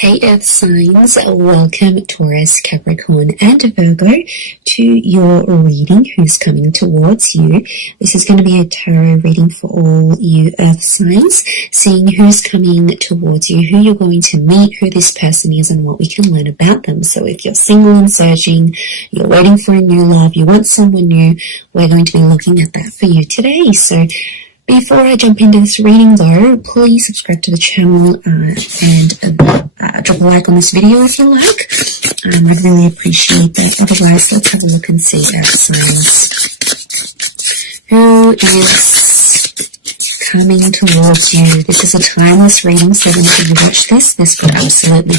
Hey Earth signs, welcome Taurus, Capricorn and Virgo to your reading, who's coming towards you. This is going to be a tarot reading for all you Earth signs, seeing who's coming towards you, who you're going to meet, who this person is and what we can learn about them. So if you're single and searching, you're waiting for a new love, you want someone new, we're going to be looking at that for you today. So before I jump into this reading though, please subscribe to the channel and drop a like on this video if you like. I'd really appreciate that. Otherwise, let's have a look and see Earth signs. Who is coming towards you? This is a timeless reading, so whenever you watch this will absolutely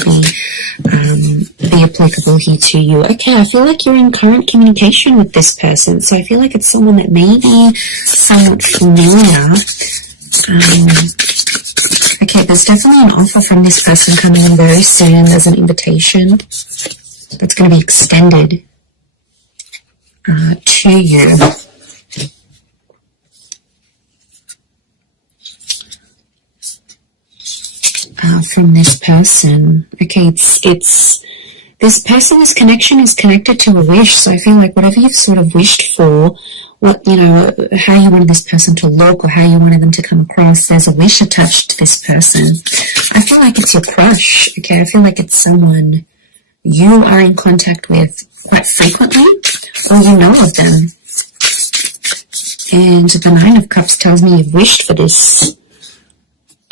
be applicable here to you. Okay, I feel like you're in current communication with this person, so I feel like it's someone that may be somewhat familiar. Okay, there's definitely an offer from this person coming in very soon. There's an invitation that's going to be extended to you. From this person. Okay, it's this person, this connection is connected to a wish. So I feel like whatever you've sort of wished for, what, you know, how you wanted this person to look or how you wanted them to come across, there's a wish attached to this person. I feel like it's your crush. Okay, I feel like it's someone you are in contact with quite frequently, or you know of them. And the Nine of Cups tells me you've wished for this.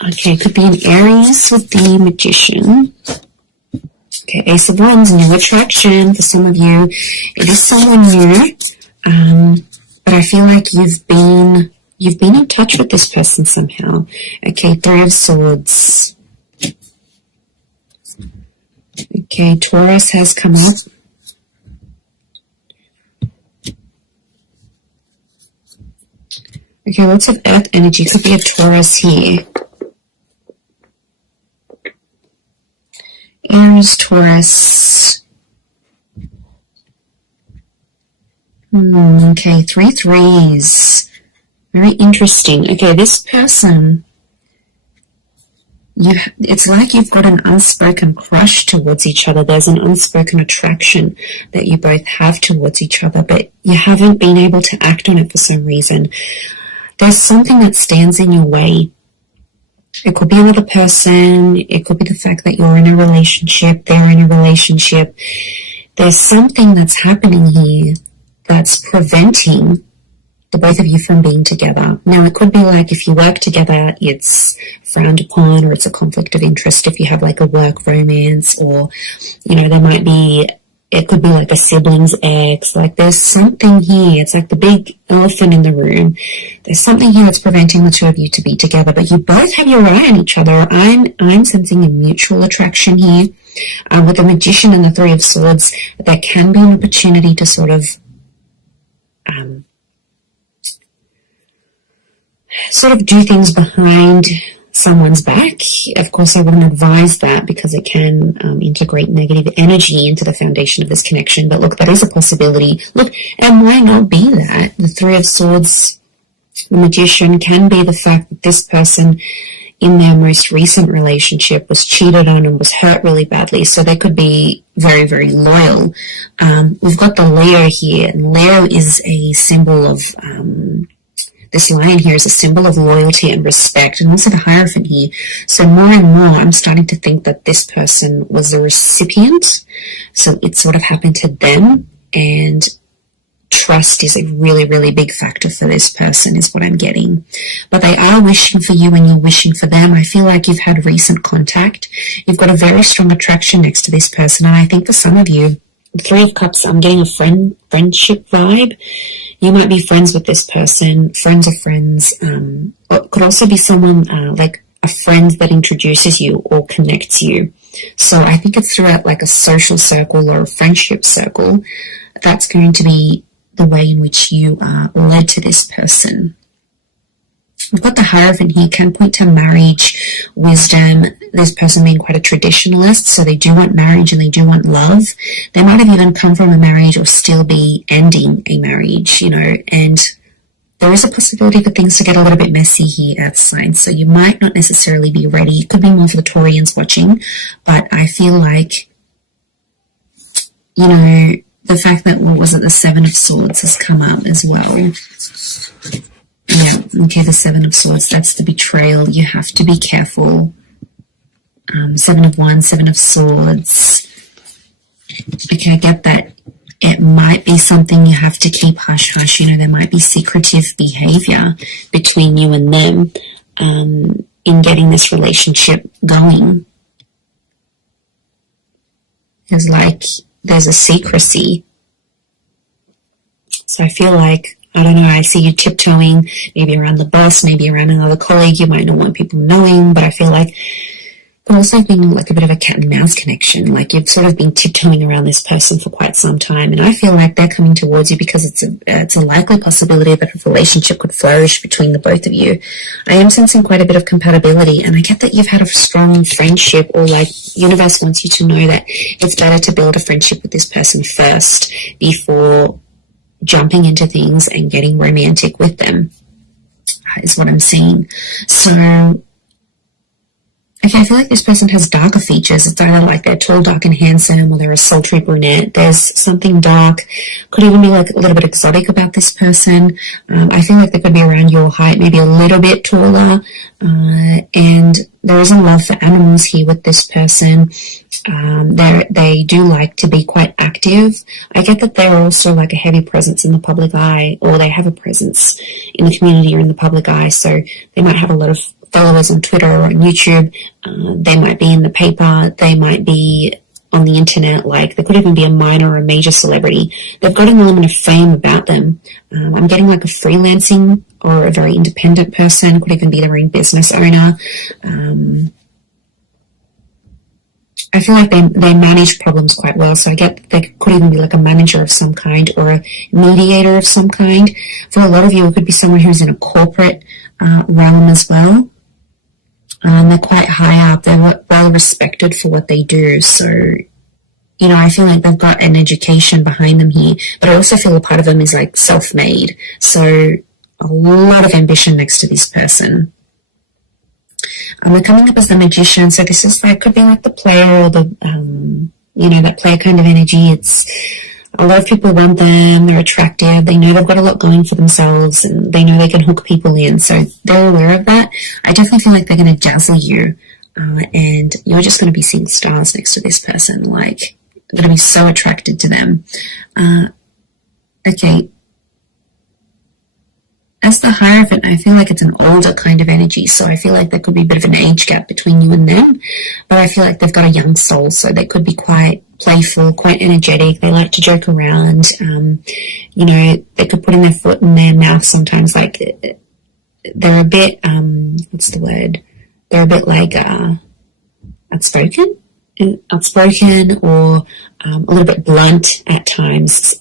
Okay, it could be an Aries with the Magician. Okay, Ace of Wands, new attraction for some of you. It is someone new, but I feel like you've been in touch with this person somehow. Okay, Three of Swords. Okay, Taurus has come up. Okay, lots of Earth energy. Could be a Taurus here. Aries, Taurus. Okay, 3 threes. Very interesting. Okay, this person, it's like you've got an unspoken crush towards each other. There's an unspoken attraction that you both have towards each other, but you haven't been able to act on it for some reason. There's something that stands in your way. It could be another person, it could be the fact that you're in a relationship, they're in a relationship. There's something that's happening here that's preventing the both of you from being together. Now, it could be like if you work together, it's frowned upon, or it's a conflict of interest if you have like a work romance, or, you know, it could be like a sibling's ex. Like there's something here. It's like the big elephant in the room. There's something here that's preventing the two of you to be together, but you both have your eye on each other. I'm sensing a mutual attraction here. With the Magician and the Three of Swords, there can be an opportunity to sort of do things behind someone's back. Of course, I wouldn't advise that because it can integrate negative energy into the foundation of this connection. But look, that is a possibility. Look, and why not be that? The Three of Swords, the Magician, can be the fact that this person in their most recent relationship was cheated on and was hurt really badly. So they could be very, very loyal. We've got the Leo here, and Leo is a symbol of this lion here is a symbol of loyalty and respect, and also the Hierophant here. So more and more, I'm starting to think that this person was the recipient. So it sort of happened to them, and trust is a really, really big factor for this person is what I'm getting. But they are wishing for you and you're wishing for them. I feel like you've had recent contact. You've got a very strong attraction next to this person, and I think for some of you, the Three of Cups, I'm getting a friendship vibe. You might be friends with this person, friends of friends. It could also be someone like a friend that introduces you or connects you. So I think it's throughout like a social circle or a friendship circle. That's going to be the way in which you are led to this person. We've got the Hierophant here, can point to marriage, wisdom, this person being quite a traditionalist, so they do want marriage and they do want love. They might have even come from a marriage or still be ending a marriage, you know, and there is a possibility for things to get a little bit messy here outside, so you might not necessarily be ready. It could be more for the Taurians watching, but I feel like, you know, the fact that, what was it, the Seven of Swords has come up as well. Yeah, okay, the Seven of Swords, that's the betrayal. You have to be careful. Seven of Wands, Seven of Swords. Okay, I get that. It might be something you have to keep hush-hush. You know, there might be secretive behavior between you and them in getting this relationship going. It's like there's a secrecy. So I feel like, I don't know, I see you tiptoeing, maybe around the boss, maybe around another colleague. You might not want people knowing, but I feel like but also being like a bit of a cat and mouse connection, like you've sort of been tiptoeing around this person for quite some time, and I feel like they're coming towards you because it's a likely possibility that a relationship could flourish between the both of you. I am sensing quite a bit of compatibility, and I get that you've had a strong friendship, or like universe wants you to know that it's better to build a friendship with this person first before jumping into things and getting romantic with them, is what I'm seeing. So okay, I feel like this person has darker features. It's either like they're tall, dark, and handsome, or they're a sultry brunette. There's something dark, could even be like a little bit exotic about this person. I feel like they could be around your height, maybe a little bit taller. And there is a love for animals here with this person. They do like to be quite active. I get that they're also like a heavy presence in the public eye, or they have a presence in the community or in the public eye. So they might have a lot of followers on Twitter or on YouTube. They might be in the paper. They might be on the internet. Like, they could even be a minor or a major celebrity. They've got an element of fame about them. I'm getting like a freelancing or a very independent person. Could even be their own business owner. I feel like they manage problems quite well. So I get they could even be like a manager of some kind, or a mediator of some kind. For a lot of you, it could be someone who's in a corporate realm as well. They're quite high up. They're well respected for what they do. So, you know, I feel like they've got an education behind them here. But I also feel a part of them is like self-made. So a lot of ambition next to this person. They're coming up as the magician. So this is like, could be like the player, or the, you know, that player kind of energy. It's, a lot of people want them, they're attractive, they know they've got a lot going for themselves, and they know they can hook people in, so they're aware of that. I definitely feel like they're going to dazzle you, and you're just going to be seeing stars next to this person, like, you're going to be so attracted to them. Okay. As the Hierophant, I feel like it's an older kind of energy, so I feel like there could be a bit of an age gap between you and them, but I feel like they've got a young soul, so they could be quite playful, quite energetic. They like to joke around. You know, they could put in their foot in their mouth sometimes. Like, they're a bit, what's the word? They're a bit like outspoken, or a little bit blunt at times.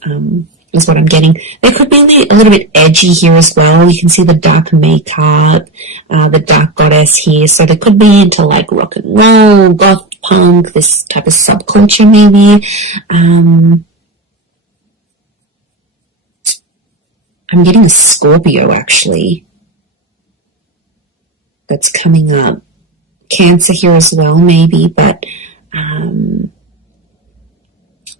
Is what I'm getting. They could be a little bit edgy here as well. You can see the dark makeup, the dark goddess here. So they could be into like rock and roll, goth punk, this type of subculture maybe. I'm getting a Scorpio actually that's coming up. Cancer here as well maybe, but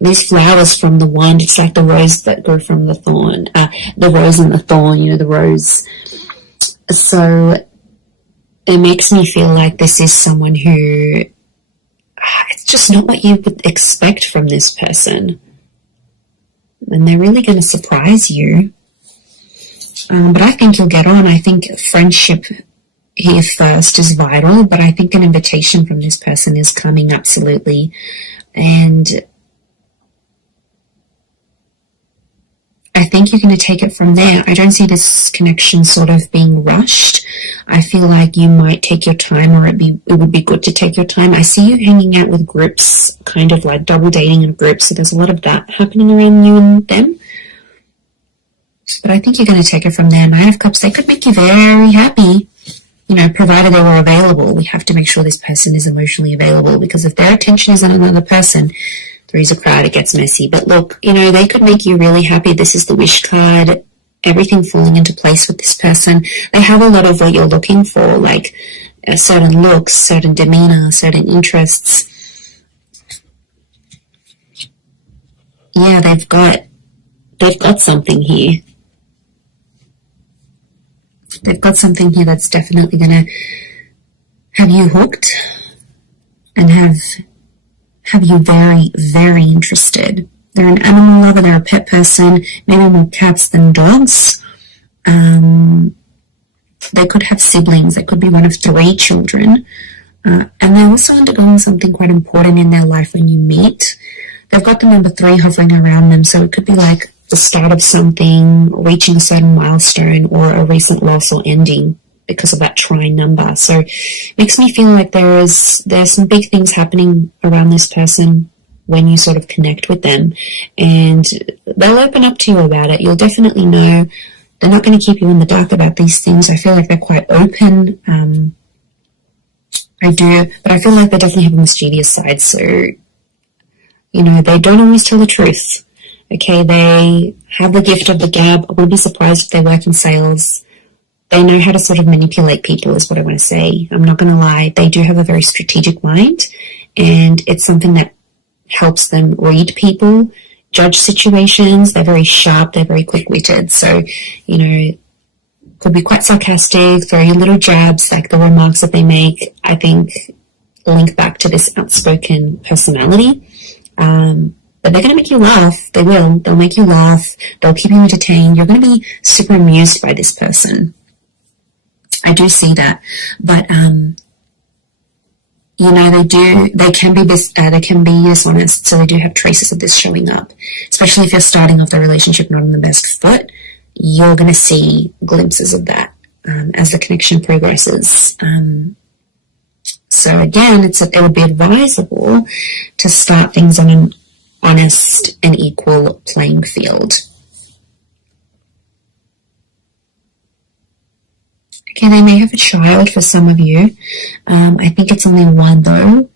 these flowers from the wand, it's like the rose that grew from the thorn, the rose and the thorn, you know, the rose. So it makes me feel like this is someone who, it's just not what you would expect from this person. And they're really going to surprise you. But I think you'll get on. I think friendship here first is vital, but I think an invitation from this person is coming, absolutely. And I think you're going to take it from there. I don't see this connection sort of being rushed. I feel like you might take your time, or it would be good to take your time. I see you hanging out with groups, kind of like double dating in groups, so there's a lot of that happening around you and them. But I think you're going to take it from there. Nine of Cups, they could make you very happy, you know, provided they were available. We have to make sure this person is emotionally available, because if their attention is on another person, Three's a crowd, it gets messy. But look, you know, they could make you really happy. This is the wish card. everything falling into place with this person. They have a lot of what you're looking for, like certain looks, certain demeanor, certain interests. Yeah, they've got something here. They've got something here that's definitely going to have you hooked and have you very, very interested. They're an animal lover, they're a pet person, maybe more cats than dogs. They could have siblings, they could be one of 3 children. And they're also undergoing something quite important in their life when you meet. They've got the number 3 hovering around them, so it could be like the start of something, reaching a certain milestone, or a recent loss or ending because of that trine number. So it makes me feel like there's some big things happening around this person when you sort of connect with them, and they'll open up to you about it. You'll definitely know. They're not going to keep you in the dark about these things. I feel like they're quite open. I do, but I feel like they definitely have a mischievous side. So, you know, they don't always tell the truth. Okay, they have the gift of the gab. I wouldn't be surprised if they work in sales. They know how to sort of manipulate people, is what I want to say. I'm not going to lie. They do have a very strategic mind, and it's something that helps them read people, judge situations. They're very sharp. They're very quick-witted. So, you know, could be quite sarcastic, throw you little jabs, like the remarks that they make, I think, link back to this outspoken personality. But they're going to make you laugh. They will. They'll make you laugh. They'll keep you entertained. You're going to be super amused by this person. I do see that. But, you know, they can be dishonest, so they do have traces of this showing up. Especially if you're starting off the relationship not on the best foot, you're going to see glimpses of that as the connection progresses. So again, it would be advisable to start things on an honest and equal playing field. Okay, they may have a child for some of you. I think it's only 1 though.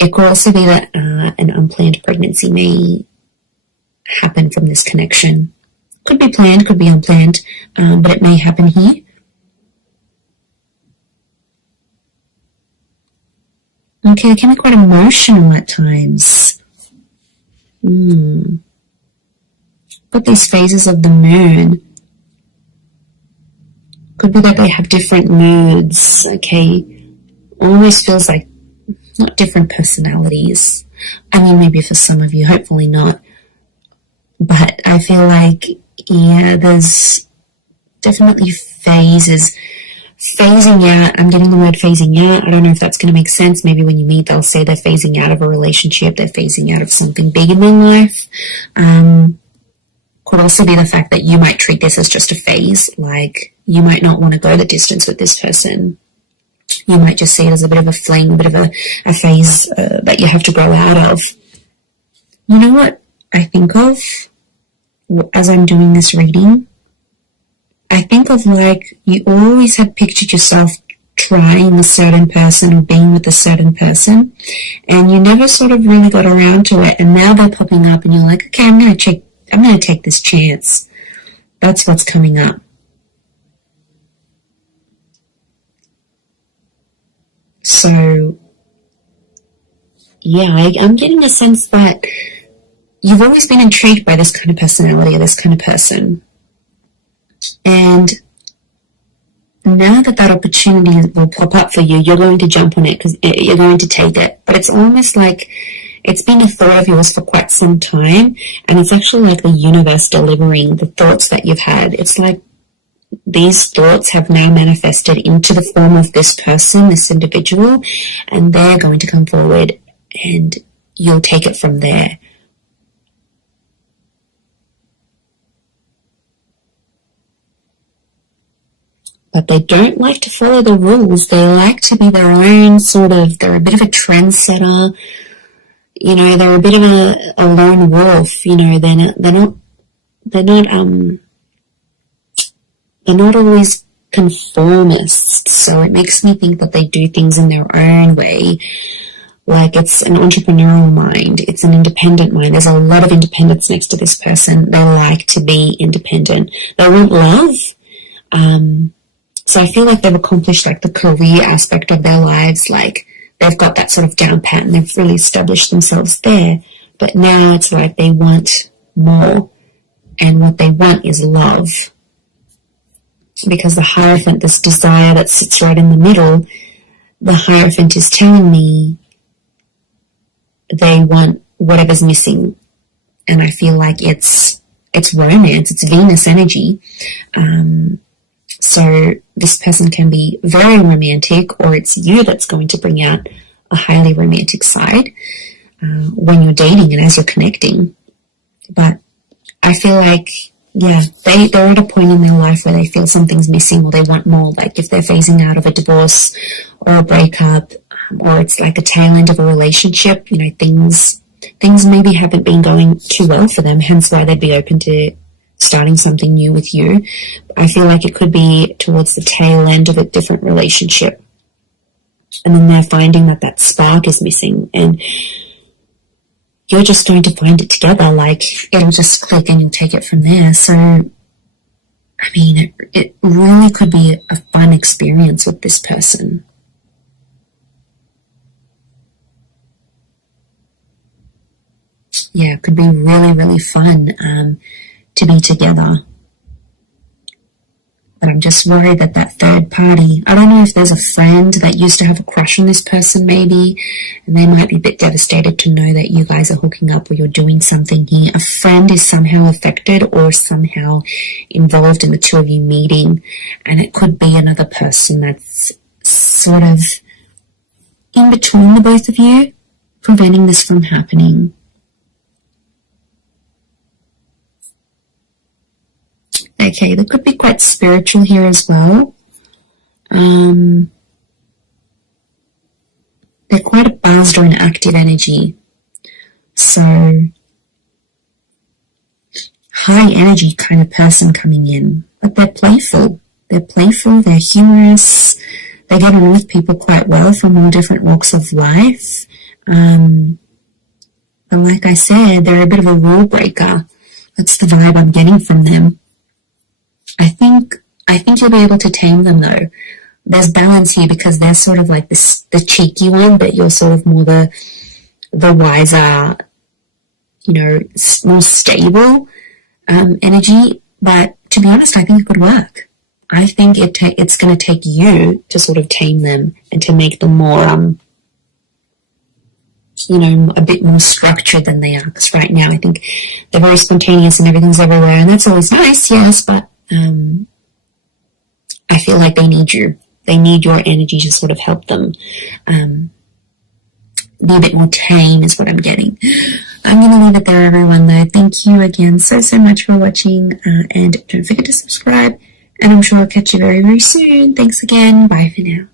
It could also be that an unplanned pregnancy may happen from this connection. Could be planned, could be unplanned, but it may happen here. Okay, they can be quite emotional at times. Got these phases of the moon. Could be that they have different moods, okay? Almost feels like not different personalities. I mean, maybe for some of you, hopefully not. But I feel like, yeah, there's definitely phases. Phasing out, I'm getting the word phasing out. I don't know if that's going to make sense. Maybe when you meet, they'll say they're phasing out of a relationship. They're phasing out of something big in their life. Could also be the fact that you might treat this as just a phase. Like, you might not want to go the distance with this person. You might just see it as a bit of a fling, a bit of a phase that you have to grow out of. You know what I think of as I'm doing this reading? I think of like you always had pictured yourself trying a certain person or being with a certain person, and you never sort of really got around to it, and now they're popping up and you're like, okay, I'm going to take this chance. That's what's coming up. So, yeah, I'm getting a sense that you've always been intrigued by this kind of personality or this kind of person. And now that opportunity will pop up for you, you're going to jump on it because you're going to take it. But it's almost like it's been a thought of yours for quite some time, and it's actually like the universe delivering the thoughts that you've had. It's like these thoughts have now manifested into the form of this person, this individual, and they're going to come forward and you'll take it from there. But they don't like to follow the rules. They like to be their own they're a bit of a trendsetter. You know, they're a bit of a lone wolf. You know, they're not always conformists. So it makes me think that they do things in their own way. Like it's an entrepreneurial mind. It's an independent mind. There's a lot of independence next to this person. They like to be independent. They want love. So I feel like they've accomplished like the career aspect of their lives. Like they've got that sort of down pat and they've really established themselves there. But now it's like they want more. And what they want is love. Because the Hierophant, this desire that sits right in the middle, the Hierophant is telling me they want whatever's missing. And I feel like it's romance, it's Venus energy. So this person can be very romantic, or it's you that's going to bring out a highly romantic side when you're dating and as you're connecting. But I feel like, yeah, they're at a point in their life where they feel something's missing or they want more, like if they're phasing out of a divorce or a breakup, or it's like a tail end of a relationship, you know, things maybe haven't been going too well for them, hence why they'd be open to starting something new with you. I feel like it could be towards the tail end of a different relationship. And then they're finding that spark is missing, and you're just going to find it together. Like it'll just click and you'll take it from there. So, I mean, it really could be a fun experience with this person. Yeah, it could be really, really fun to be together. But I'm just worried that third party, I don't know if there's a friend that used to have a crush on this person maybe, and they might be a bit devastated to know that you guys are hooking up or you're doing something here. A friend is somehow affected or somehow involved in the two of you meeting, and it could be another person that's sort of in between the both of you, preventing this from happening. Okay, that could be quite spiritual here as well. They're quite a buzzed or an active energy. So, high energy kind of person coming in. But they're playful. They're humorous. They get on with people quite well from all different walks of life. But like I said, they're a bit of a rule breaker. That's the vibe I'm getting from them. I think you'll be able to tame them though. There's balance here because they're sort of like the cheeky one, but you're sort of more the wiser, you know, more stable energy. But to be honest, I think it could work. I think it's going to take you to sort of tame them and to make them more, you know, a bit more structured than they are. Because right now I think they're very spontaneous and everything's everywhere, and that's always nice, yes, but I feel like they need you. They need your energy to sort of help them be a bit more tame is what I'm getting. I'm going to leave it there, everyone, though. Thank you again so much for watching, and don't forget to subscribe, and I'm sure I'll catch you very, very soon. Thanks again. Bye for now.